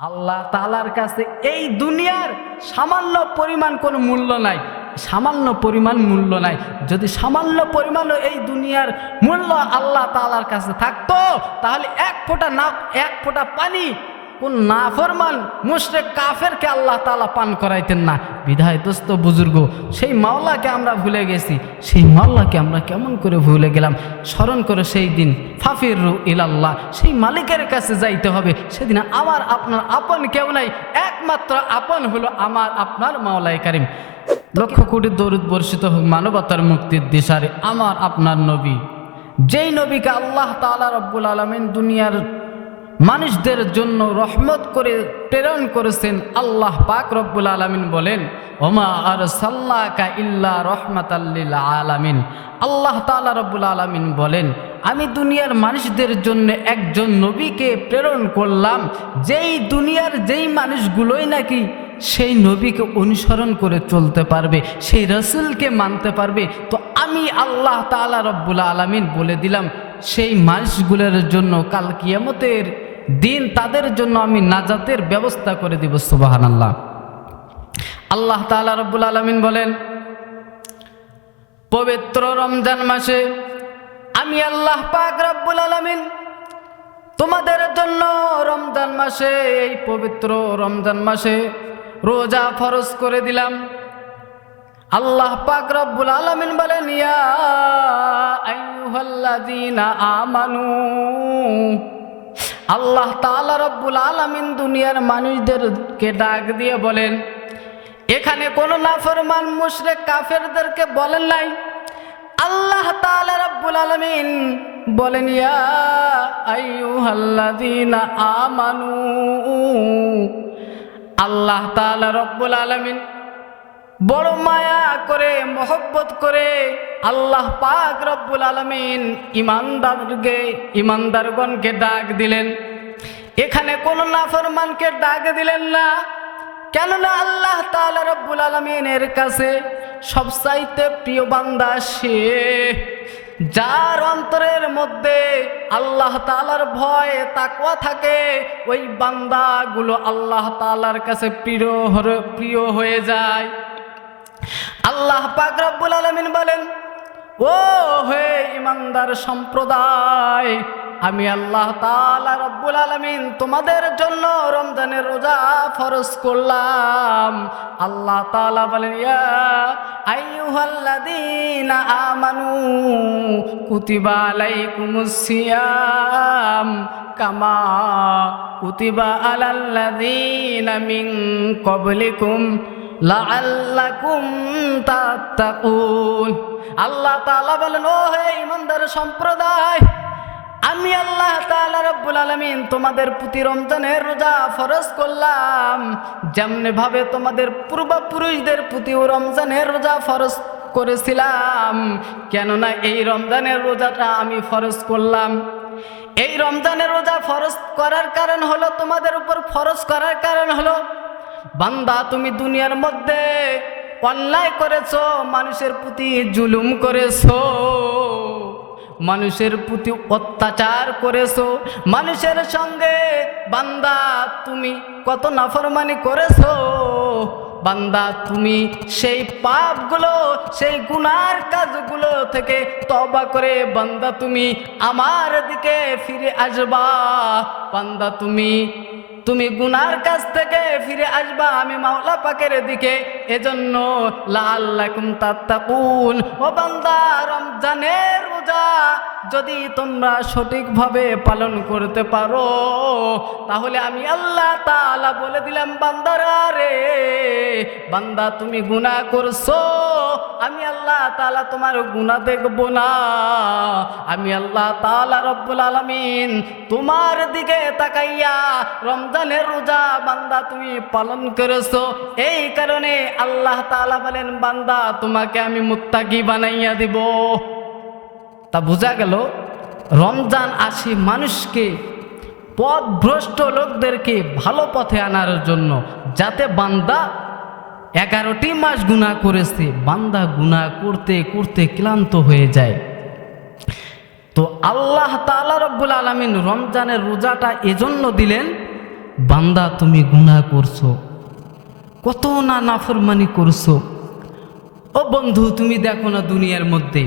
আল্লাহ তালার কাছে এই দুনিয়ার সামান্য পরিমাণ কোনো মূল্য নাই। সামান্য পরিমাণ মূল্য নাই। যদি সামান্য পরিমাণও এই দুনিয়ার মূল্য আল্লাহ তালার কাছে থাকতো, তাহলে এক ফোঁটা না এক ফোঁটা পানি কোন নাফরমান মুশরেক কাফেরকে আল্লাহ তালা পান করাইতেন না। বিধায় দোস্ত বুজুর্গ, সেই মাওলাকে আমরা ভুলে গেছি, সেই মাওলাকে আমরা কেমন করে ভুলে গেলাম? স্মরণ করে সেই দিন, ফাফির রু ইলাল্লাহ, সেই মালিকের কাছে যাইতে হবে। সেদিন আমার, আপনার আপন কেউ নাই, একমাত্র আপন হলো আমার, আপনার মাওলাই কারিম। লক্ষ কোটি দরুদ বর্ষিত হোক মানবতার মুক্তির দিশারে, আমার, আপনার নবী। যেই নবীকে আল্লাহ তাআলা রব্বুল আলমিন দুনিয়ার মানুষদের জন্য রহমত করে, প্রেরণ করেছেন আল্লাহ পাক রব্বুল আলমিন বলেন, ওমা আর সাল্লাকা ইল্লা রহমাতাল্লিল আলামিন। আল্লাহ তাআলা রব্বুল আলমিন বলেন, আমি দুনিয়ার মানুষদের জন্য একজন নবীকে প্রেরণ করলাম। যেই দুনিয়ার যেই মানুষগুলোই নাকি সেই নবীকে অনুসরণ করে চলতে পারবে, সেই রসুলকে মানতে পারবে। তো আমি আল্লাহ তাআলা রব্বুল আলমিন বলে দিলাম, সেই মানুষগুলোর জন্য কাল কিয়ামতের দিন তাদের জন্য আমি নাজাতের ব্যবস্থা করে দিব সুবাহান আল্লাহ আল্লাহ তাআলা রব্বুল আলমিন বলেন, পবিত্র রমজান মাসে আমি আল্লাহ পাক রব্বুল আলমিন তোমাদের জন্য রমজান মাসে, এই পবিত্র রমজান মাসে রোজা ফরজ করে দিলাম। আল্লাহ পাক রব্বুল আলামিন বলেন, ইয়া আমানু আল্লাহ তাআলা রব্বুল আলামিন দুনিয়ার মানুষদেরকে ডাক দিয়ে বলেন, এখানে কোনো নাফরমান, মুশরিক, কাফেরদেরকে বলেন নাই। আল্লাহ তাআলা রব্বুল আলামিন বলেন আমানু। আল্লাহ তাআলা রব্বুল আলামিন বড় মায়া করে, মহব্বত করে আল্লাহ পাক রব্বুল আলমিন ইমানদারকে ইমানদারগণকে ডাক দিলেন। এখানে কোনো নাফরমানকে ডাক দিলেন না। কেননা আল্লাহ তাআলা রব্বুল আলমিনের কাছে সবচাইতে প্রিয় বান্দা সে। যার অন্তরের মধ্যে আল্লাহ তালার ভয়, তাকওয়া থাকে, ওই বান্দাগুলো আল্লাহ তালার কাছে প্রিয় প্রিয় হয়ে যায়। আল্লাহ পাক রব্বুল আলমিন বলেন ও হে ইমানদার সম্প্রদায়, আমি আল্লাহ তাআলা রব্বুল আলমিন তোমাদের জন্য রমজানের রোজা ফরজ করলাম। আল্লাহ তাআলা বলেন, ইয়া আমানু কুতিবা কামা কুতিবা আলাল্লাযীনা মিন তাত্তাকুন আল্লাহ তাআলা বলেন, ও হে ইমানদার সম্প্রদায়, আমি আল্লাহ তাআলা রব্বুল আলামিন তোমাদের প্রতি রমজানের রোজা ফরজ করলাম। যেমনি ভাবে তোমাদের পূর্বপুরুষদের প্রতিও রমজানের রোজা ফরজ করেছিলাম। কেননা এই রমজানের রোজাটা আমি ফরজ করলাম। এই রমজানের রোজা ফরজ করার কারণ হলো, তোমাদের উপর ফরজ করার কারণ হলো বান্দা, তুমি দুনিয়ার মধ্যে অন্যায় করেছ, মানুষের প্রতি জুলুম করেছ, মানুষের প্রতি অত্যাচার করেছ, মানুষের সঙ্গে বান্দা, তুমি কত নাফরমানি করেছ, বান্দা, তুমি সেই পাপগুলো, সেই গুনার কাজগুলো থেকে তবা করে বান্দা, তুমি আমার দিকে ফিরে আসবা, বান্দা, তুমি তুমি গুনার কাছ থেকে ফিরে আসবা, আমি মাওলা পাকের দিকে। এজন্য লাল্লাকুম তাত্তাকুন। ও বান্দা, রমজানের রোজা যদি তোমরা সঠিকভাবে পালন করতে পারো, তাহলে আমি আল্লাহ তাআলা বলে দিলাম, বান্দারা রে, বান্দা তুমি গুনাহ করছ। আমি আল্লাহ তালা তোমার গুনাহ দেখব না। আমি আল্লাহ তাআলা রব্বুল আলামিন তোমার দিকে তাকাইয়া রমজানের রোজা বান্দা তুমি পালন করেছ। এই কারণে আল্লাহ তাআলা বলেন, বান্দা, তোমাকে আমি মুত্তাকি বানাইয়া দিব। তা বোঝা গেল, রমজান আসি মানুষকে, পথভ্রষ্ট লোকদেরকে ভালো পথে আনার জন্য, যাতে বান্দা এগারোটি মাস গুণা করেছে, বান্দা গুণা করতে করতে ক্লান্ত হয়ে যায়। তো আল্লাহ তাআলা রব্বুল আলমিন রমজানের রোজাটা এজন্য দিলেন, বান্দা তুমি গুনাহ করছ, কত না নাফরমানি করছ। ও বন্ধু, তুমি দেখো না দুনিয়ার মধ্যে,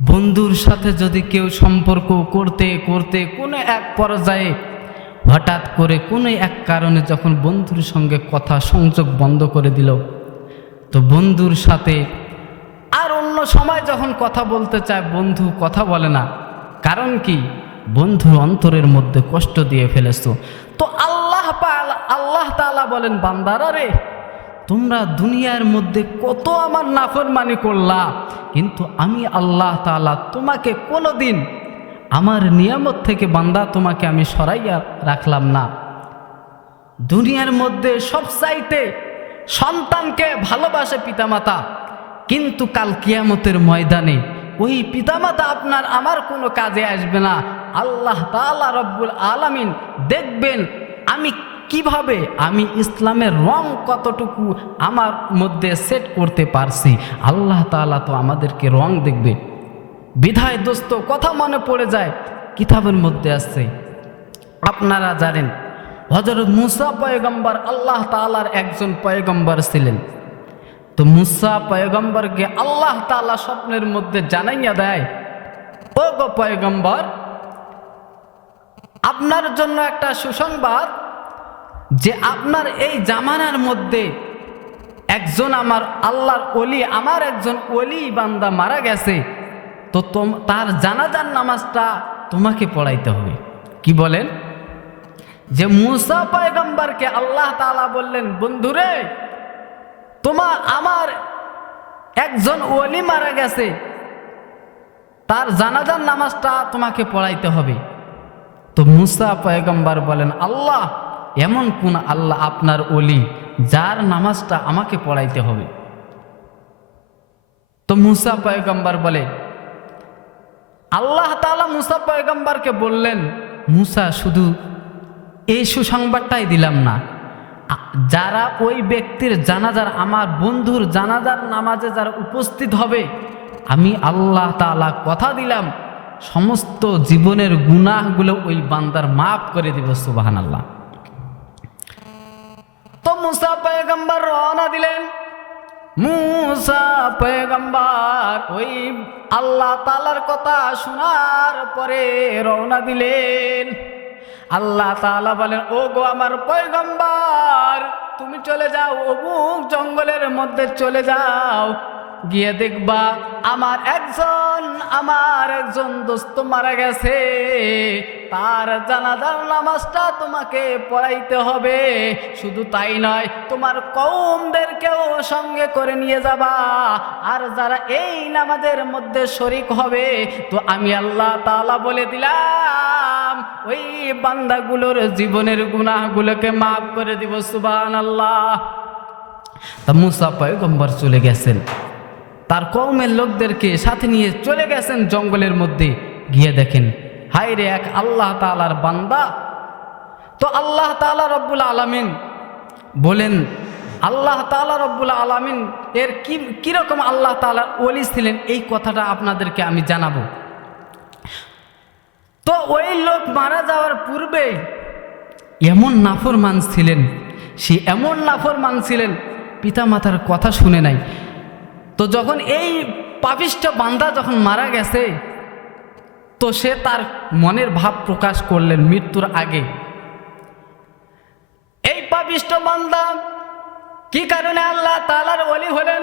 বন্ধুর সাথে যদি কেউ সম্পর্ক করতে করতে কোনো এক পর্যায়ে হঠাৎ করে কোনো এক কারণে যখন বন্ধুর সঙ্গে কথা সংযোগ বন্ধ করে দিল, তো বন্ধুর সাথে আর অন্য সময় যখন কথা বলতে চায়, বন্ধু কথা বলে না। কারণ কি? বন্ধুর অন্তরের মধ্যে কষ্ট দিয়ে ফেলেছ। তো আল্লাহ আল্লাহ তাআলা বলেন, বান্দারা রে, তোমরা দুনিয়ার মধ্যে কত আমার নাফরমানি করলা, কিন্তু আমি আল্লাহ তাআলা তোমাকে কোনো দিন আমার নিয়ামত থেকে বান্দা তোমাকে আমি সরাইয়া রাখলাম না। দুনিয়ার মধ্যে সব চাইতে সন্তানকে ভালোবাসে পিতামাতা। কিন্তু কাল কিয়ামতের ময়দানে ওই পিতামাতা আপনার আমার কোনো কাজে আসবে না। আল্লাহ তাআলা রব্বুল আলামিন দেখবেন আমি কীভাবে আমি ইসলামের রং কতটুকু আমার মধ্যে সেট করতে পারছি। আল্লাহ তাআলা তো আমাদেরকে রং দেখবে। বিধায় দোস্ত, কথা মনে পড়ে যায়, কিতাবের মধ্যে আসছে। আপনারা জানেন হজরত মুসা পয়গম্বর আল্লাহ তালার একজন পয়গম্বর ছিলেন। তো মুসা পয়গম্বরকে আল্লাহ তালা স্বপ্নের মধ্যে জানাইয়া দেয় ও গো পয়গম্বর, আপনার জন্য একটা সুসংবাদ, যে আপনার এই জামানার মধ্যে একজন আমার আল্লাহর অলি আমার একজন অলি বান্দা মারা গেছে। তো তার জানাজার নামাজটা তোমাকে পড়াইতে হবে। কি বলেন? যে মুসা পয়গম্বরকে আল্লাহ তালা বললেন, বন্ধুরে তোমা আমার একজন ওলি মারা গেছে। তার জানাজার নামাজটা তোমাকে পড়াইতে হবে। তো মুসা পয়গম্বর বলেন, আল্লাহ, এমন কোন আল্লাহ আপনার অলি যার নামাজটা আমাকে পড়াইতে হবে? তো মুসা পয়গম্বর বলে আল্লাহ তাআলা মুসা পয়গম্বরকে বললেন, মুসা, শুধু এই সুসংবাদটাই দিলাম না। যারা ওই ব্যক্তির জানাজার, আমার বন্ধুর জানাজার নামাজে যারা উপস্থিত হবে, আমি আল্লাহ তাআলা কথা দিলাম, সমস্ত জীবনের গুনাহগুলো ওই বান্দার মাফ করে দিব সুবাহান আল্লাহ তো মুসা পয়গম্বর রওনা দিলেন। মুসা পয়গম্বর ওই আল্লাহ তালার কথা শোনার পরে রওনা দিলেন। আল্লাহ তালা বলেন ও গো আমার পয়গম্বর, তুমি চলে যাও, অমুক জঙ্গলের মধ্যে চলে যাও। গিয়ে দেখবা আমার একজন আমার একজন দোস্ত মারা গেছে। তার জানাজার নামাজটা তোমাকে পড়াইতে হবে। শুধু তাই নয়, তোমার কৌমদেরকেও সঙ্গে করে নিয়ে যাবা। আর যারা এই নামাজের মধ্যে শরিক হবে, তো আমি আল্লাহ তাআলা বলে দিলাম, ওই বান্দাগুলোর জীবনের গুনাহগুলোকে মাফ করে দিব সুবান আল্লাহ তা মুসা পয়গম্বর চলে গেছেন। তার কৌমের লোকদেরকে সাথে নিয়ে চলে গেছেন জঙ্গলের মধ্যে। গিয়ে দেখেন হাই রে এক আল্লাহ তালার বান্দা। তো আল্লাহ তালা রব্বুল আলামিন বলেন, আল্লাহ তালা রব্বুল আলামিন এর কি কীরকম আল্লাহ তালার ওলি ছিলেন? এই কথাটা আপনাদেরকে আমি জানাব। তো ওই লোক মারা যাওয়ার পূর্বে এমন নাফরমান ছিলেন, সে এমন নাফরমান ছিলেন, পিতামাতার কথা শুনে নাই। তো যখন এই পাপিষ্ঠ বান্দা যখন মারা গেছে, তো সে তার মনের ভাব প্রকাশ করলেন মৃত্যুর আগে। এই পাপিষ্ঠ বান্দা কি কারণে আল্লাহ তালার অলি হলেন?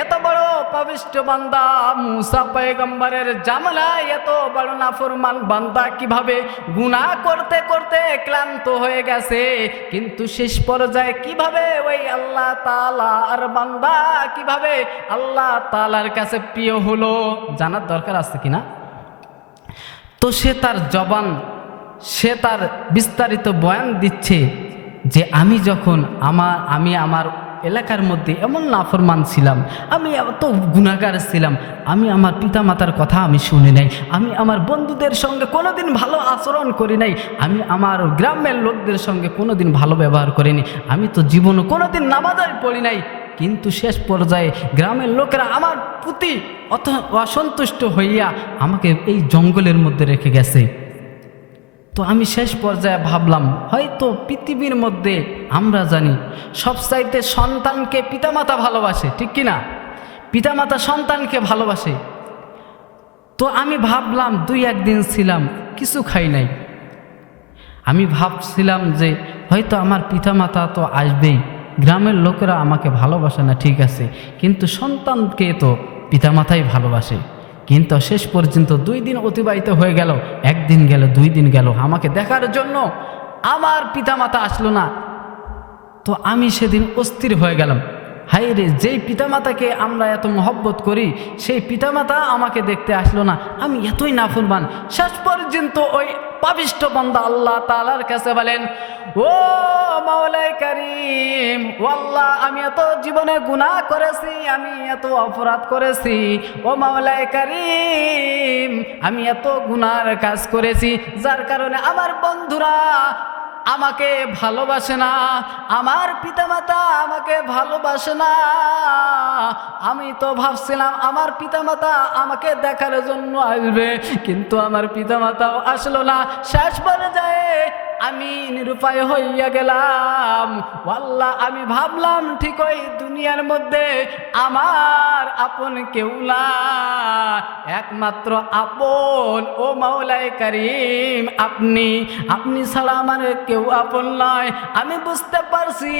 এত বড় পবিষ্ট বান্দা, মুসা পয়গম্বরের জামলায় এত বড় নাফরমান বান্দা কীভাবে গুনাহ করতে করতে ক্লান্ত হয়ে গেছে? কিন্তু শেষ পর্যায়ে কীভাবে ওই আল্লাহ তালার বান্দা কীভাবে আল্লাহ তালার কাছে প্রিয় হলো জানার দরকার আছে কিনা? তো সে তার জবান, সে তার বিস্তারিত বয়ান দিচ্ছে যে আমি যখন আমার, আমি আমার এলাকার মধ্যে এমন নাফরমান ছিলাম। আমি এত গুণাগার ছিলাম। আমি আমার পিতা মাতার কথা আমি শুনি নাই। আমি আমার বন্ধুদের সঙ্গে কোনোদিন ভালো আচরণ করি নাই। আমি আমার গ্রামের লোকদের সঙ্গে কোনোদিন ভালো ব্যবহার করিনি। আমি তো জীবনে কোনোদিন নামাজাই পড়ি নাই। কিন্তু শেষ পর্যায়ে গ্রামের লোকেরা আমার প্রতি অত অসন্তুষ্ট হইয়া আমাকে এই জঙ্গলের মধ্যে রেখে গেছে। তো আমি শেষ পর্যায়ে ভাবলাম, হয়তো পৃথিবীর মধ্যে আমরা জানি সবচাইতে সন্তানকে পিতামাতা ভালোবাসে, ঠিক কি না? পিতামাতা সন্তানকে ভালোবাসে। তো আমি ভাবলাম, দুই একদিন ছিলাম, কিছু খাই নাই। আমি ভাবছিলাম যে হয়তো আমার পিতামাতা তো আসবেই, গ্রামের লোকেরা আমাকে ভালোবাসে না, ঠিক আছে। কিন্তু সন্তানকে তো পিতামাতাই ভালোবাসে। কিন্তু শেষ পর্যন্ত দুই দিন অতিবাহিত হয়ে গেল। একদিন গেল, দুই দিন গেল। আমাকে দেখার জন্য আমার পিতামাতা আসলো না। তো আমি সেদিন অস্থির হয়ে গেলাম। হাই রে যেই পিতামাতাকে আমরা এত মহব্বত করি, সেই পিতামাতা আমাকে দেখতে আসলো না। আমি এতই নাফরমান। শেষ পর্যন্ত ওই পাবিষ্ট বন্দা আল্লাহ তালার কাছে বলেন, ও মাওলাই করিম আল্লাহ আমি এত জীবনে গুনাহ করেছি, আমি এত অপরাধ করেছি। ও মাওলাই করিম, আমি এত গুনার কাজ করেছি, যার কারণে আমার বন্ধুরা আমাকে ভালোবাসে না, আমার পিতামাতা আমাকে ভালোবাসে না। আমি তো ভাবছিলাম আমার পিতামাতা আমাকে দেখার জন্য আসবে, কিন্তু আমার পিতামাতাও আসলো না। শেষ পর্যায়ে আমি নিরুপায় হইয়া গেলাম। আল্লাহ আমি ভাবলাম, ঠিক ওই দুনিয়ার মধ্যে আমার আপন কেউ না। একমাত্র আপন ও মাওলাই করিম আপনি। আপনি ছাড়া আমার কেউ আপন নয়। আমি বুঝতে পারছি,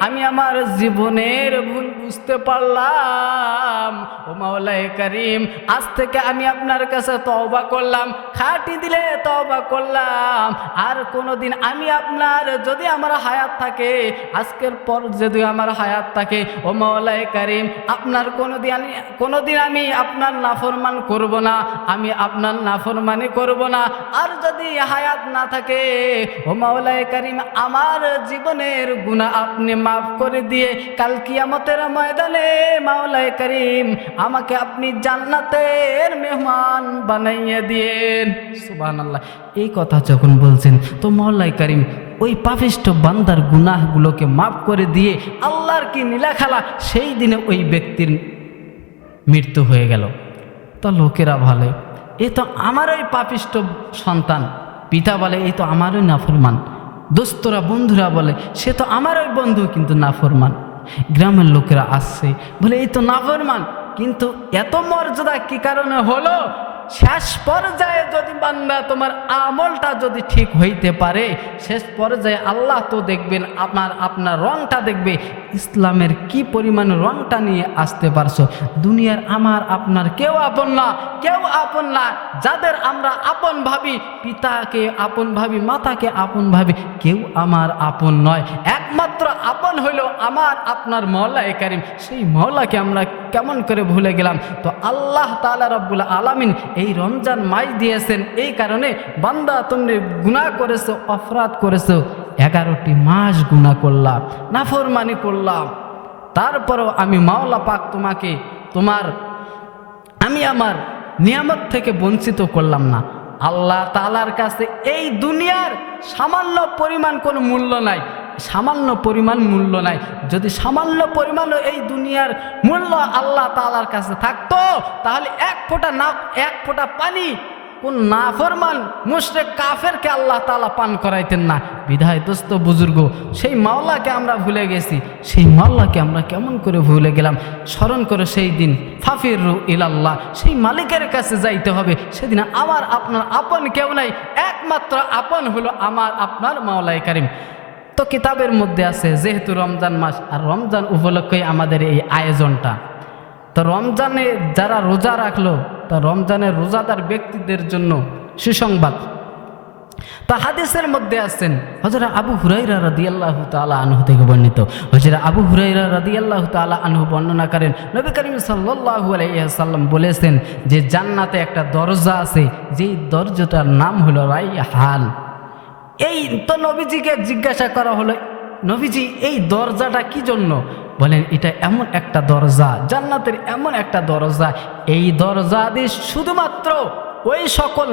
আমি আমার জীবনের ভুল বুঝতে পারলাম। ও মাওলাই করিম, আজ থেকে আমি আপনার কাছে তওবা করলাম। খাটি দিলে তওবা করলাম। আর কোনোদিন আমি আপনার যদি আমার হায়াত থাকে, আজকের পর যদি আমার হায়াত থাকে, ও মাওলাই করিম, আপনার কোনোদিন আমি কোনোদিন আমি আপনার নাফরমান করব না, আমি আপনার নাফরমানি করব না। আর যদি হায়াত না থাকে, ও মাওলাই করিম, আমার জীবনের গুণা আপনি মাফ করে দিয়ে কাল কিয়ামতের ময়দানে মাওলাই করিম, আমাকে আপনি জান্নাতের মেহমান বানাইয়া দিয়েন। সুবহানাল্লাহ। এই কথা যখন বলছেন, তো মাওলাই করিম ওই পাপিষ্ট বান্দার গুনাহগুলোকে মাফ করে দিয়ে আল্লাহর কি নীলাখালা, সেই দিনে ওই ব্যক্তির মৃত্যু হয়ে গেল। তো লোকেরা বলে, এ তো আমারই পাপিষ্ট সন্তান। পিতা বলে এই তো আমারই নাফরমান। দোস্তরা, বন্ধুরা বলে, সে তো আমারই বন্ধু, কিন্তু নাফরমান। গ্রামের লোকেরা আসছে, বলে এই তো নাফরমান, কিন্তু এত মর্যাদা কি কারণে হলো? শেষ পর্যায়ে যদি বান্দা তোমার আমলটা যদি ঠিক হইতে পারে, শেষ পর্যায়ে আল্লাহ তো দেখবেন আপনার আপনার রংটা দেখবে, ইসলামের কি পরিমাণ রংটা নিয়ে আসতে পারছ? দুনিয়ার আমার, আপনার কেউ আপন না, কেউ আপন না, যাদের আমরা আপন ভাবি, পিতাকে আপন ভাবি, মাতাকে আপন ভাবি, কেউ আমার আপন নয়। একমাত্র আপন হইল আমার, আপনার মহল্লায় কারিম। সেই মহল্লাকে আমরা কেমন করে ভুলে গেলাম? তো আল্লাহ তালা রব্বুল আলামিন এই রমজান মাস দিয়েছেন, এই কারণে বান্দা তুমি গুনাহ করেছ, অপরাধ করেছ। এগারোটি মাস গুনাহ করলাম, নাফরমানি করলাম। তারপরও আমি মাওলা পাক তোমাকে তোমার, আমি আমার নিয়ামত থেকে বঞ্চিত করলাম না। আল্লাহ তালার কাছে এই দুনিয়ার সামান্য পরিমাণ কোনো মূল্য নাই। সামান্য পরিমাণ মূল্য নাই। যদি সামান্য পরিমাণও এই দুনিয়ার মূল্য আল্লাহ তালার কাছে থাকতো, তাহলে এক ফোঁটা না, এক ফোঁটা পানি কোন নাফরমান, মুশরেক, কাফেরকে আল্লাহ তালা পান করাইতেন না। বিধায় দোস্ত বুজুর্গ, সেই মাওলাকে আমরা ভুলে গেছি। সেই মাওলাকে আমরা কেমন করে ভুলে গেলাম? স্মরণ করে সেই দিন, ফাফির রু ইলাল্লাহ, সেই মালিকের কাছে যাইতে হবে। সেদিন আমার, আপনার আপন কেউ নাই, একমাত্র আপন হলো আমার, আপনার মাওলাই কারিম। তো কিতাবের মধ্যে আছে, যেহেতু রমজান মাস, আর রমজান উপলক্ষে আমাদের এই আয়োজনটা। তো রমজানে যারা রোজা রাখল, তা রমজানের রোজাদার ব্যক্তিদের জন্য সুসংবাদ। তা হাদিসের মধ্যে আসছেন হজরা আবু হুরাইরা রাদি আল্লাহ তালা আনহু থেকে বর্ণিত। হজরা আবু হুরাইরা রাদি আল্লাহ তালা আনহু বর্ণনা করেন, নবী করিম সাল্লাহু আলাইসাল্লাম বলেছেন যে, জান্নাতে একটা দরজা আছে, যেই দরজাটার নাম হলো রাইহান এই তো নবীজিকে জিজ্ঞাসা করা হলো, নবীজি, এই দরজাটা কি জন্য? বলেন, এটা এমন একটা দরজা, জান্নাতের এমন একটা দরজা। এই দরজা দিয়ে শুধুমাত্র ওই সকল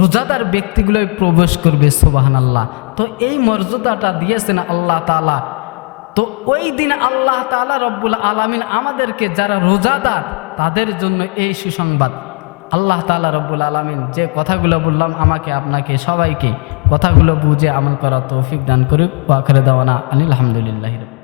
রোজাদার ব্যক্তিগুলোই প্রবেশ করবে সোবাহান আল্লাহ তো এই মর্যাদাটা দিয়েছেন আল্লাহ তালা তো ওই দিন আল্লাহ তালা রব্বুল আলমিন আমাদেরকে যারা রোজাদার, তাদের জন্য এই সুসংবাদ। আল্লাহ তালা রব্বুল আলমিন যে কথাগুলো বললাম আমাকে, আপনাকে, সবাইকে কথাগুলো বুঝে আমল করা তৌফিক দান করুক। ওয়াকরে দেওয়ানা আনিল আলহামদুলিল্লাহ